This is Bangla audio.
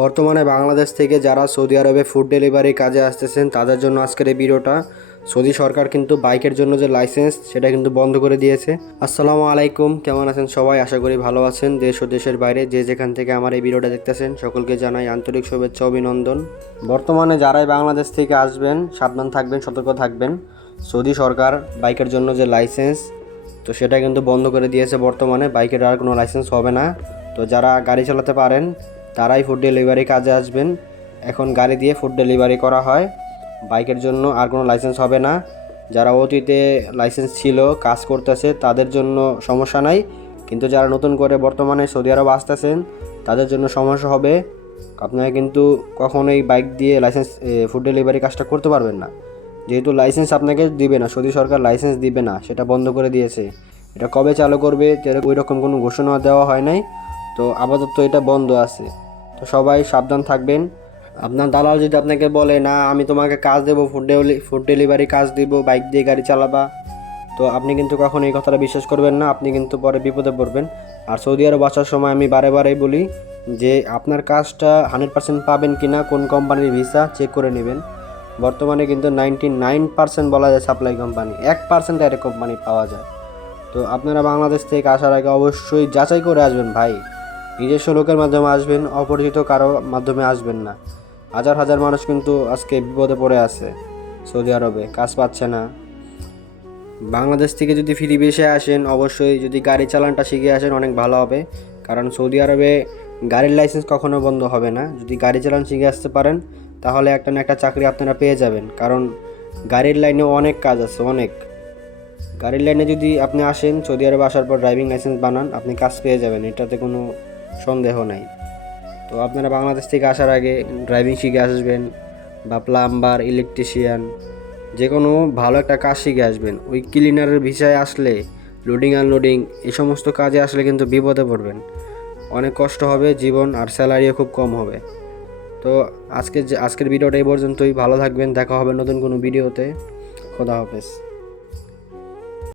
বর্তমানে বাংলাদেশ থেকে যারা সৌদি আরবে ফুড ডেলিভারি কাজে আসতেছেন, তাদের জন্য আজকের এই ভিডিওটা। সৌদি সরকার কিন্তু বাইকের জন্য যে লাইসেন্স সেটা কিন্তু বন্ধ করে দিয়েছে। আসসালামু আলাইকুম, কেমন আছেন সবাই? আশা করি ভালো আছেন, দেশ ও দেশের বাইরে যে যেখান থেকে আমার এই ভিডিওটা দেখতেছেন, সকলকে জানাই আন্তরিক শুভেচ্ছা, অভিনন্দন। বর্তমানে যারাই বাংলাদেশ থেকে আসবেন, সাবধান থাকবেন, সতর্ক থাকবেন। সৌদি সরকার বাইকের জন্য যে লাইসেন্স তো সেটা কিন্তু বন্ধ করে দিয়েছে বর্তমানে। বাইকের আর কোনো লাইসেন্স হবে না। তো যারা গাড়ি চালাতে পারেন তারাই ফুড ডেলিভারি কাজে আসবেন। এখন গাড়ি দিয়ে ফুড ডেলিভারি করা হয়। বাইকের জন্য আর কোনো লাইসেন্স হবে না। যারা অতীতে লাইসেন্স ছিল, কাজ করতেছে, তাদের জন্য সমস্যা নাই। কিন্তু যারা নতুন করে বর্তমানে সৌদি আরব আসতেছেন, তাদের জন্য সমস্যা হবে। আপনারা কিন্তু কখনোই বাইক দিয়ে লাইসেন্স ফুড ডেলিভারি কাজটা করতে পারবেন না। যেহেতু লাইসেন্স আপনাকে দিবে না, সৌদি সরকার লাইসেন্স দিবে না, সেটা বন্ধ করে দিয়েছে। এটা কবে চালু করবে ওই রকম কোনো ঘোষণা দেওয়া হয় নাই। তো আপাতত এটা বন্ধ আছে। তো সবাই সাবধান থাকবেন। আপনার দালাল যদি আপনাকে বলে, না, আমি তোমাকে কাজ দেবো ফুড ডেলি ফুড ডেলিভারি কাজ দিব বাইক দিয়ে গাড়ি চালাবা, তো আপনি কিন্তু কখনো এই কথাটা বিশ্বাস করবেন না। আপনি কিন্তু পরে বিপদে পড়বেন। আর সৌদি আরব আসার সময় আমি বারে বারেই বলি যে, আপনার কাজটা হান্ড্রেড পার্সেন্ট পাবেন কি না কোন কোম্পানির ভিসা চেক করে নেবেন। বর্তমানে কিন্তু নাইনটি নাইন পার্সেন্ট বলা যায় সাপ্লাই কোম্পানি এক পার্সেন্ট ডাইরেক্ট কোম্পানি পাওয়া যায়। তো আপনারা বাংলাদেশ থেকে আসার আগে অবশ্যই যাচাই করে আসবেন, ভাই। নিজস্ব লোকের মাধ্যমে আসবেন, অপরিচিত কারও মাধ্যমে আসবেন না। হাজার হাজার মানুষ কিন্তু আজকে বিপদে পড়ে আছে সৌদি আরবে, কাজ পাচ্ছে না। বাংলাদেশ থেকে যদি ফিরি বেসে আসেন, অবশ্যই যদি গাড়ি চালানটা শিখে আসেন, অনেক ভালো হবে। কারণ সৌদি আরবে গাড়ির লাইসেন্স কখনো বন্ধ হবে না। যদি গাড়ি চালান শিখে আসতে পারেন, তাহলে একটা না একটা চাকরি আপনারা পেয়ে যাবেন। কারণ গাড়ির লাইনে অনেক কাজ আছে, অনেক। গাড়ির লাইনে যদি আপনি আসেন, সৌদি আরবে আসার পর ড্রাইভিং লাইসেন্স বানান, আপনি কাজ পেয়ে যাবেন। এটাতে কোনো সন্দেহ নাই। তো আপনারা বাংলাদেশ থেকে আসার আগে ড্রাইভিং শিখে আসবেন বা প্লাম্বার ইলেকট্রিশিয়ান যে কোনো ভালো একটা কাজ শিখে আসবেন। ওই ক্লিনারের ভিসায় আসলে লোডিং আনলোডিং এই সমস্ত কাজে আসলে কিন্তু বিপদে পড়বেন। অনেক কষ্ট হবে জীবন আর স্যালারিও খুব কম হবে। তো আজকে আজকের ভিডিওটা এই পর্যন্তই। ভালো থাকবেন। দেখা হবে নতুন কোনো ভিডিওতে খোদা হাফেজ।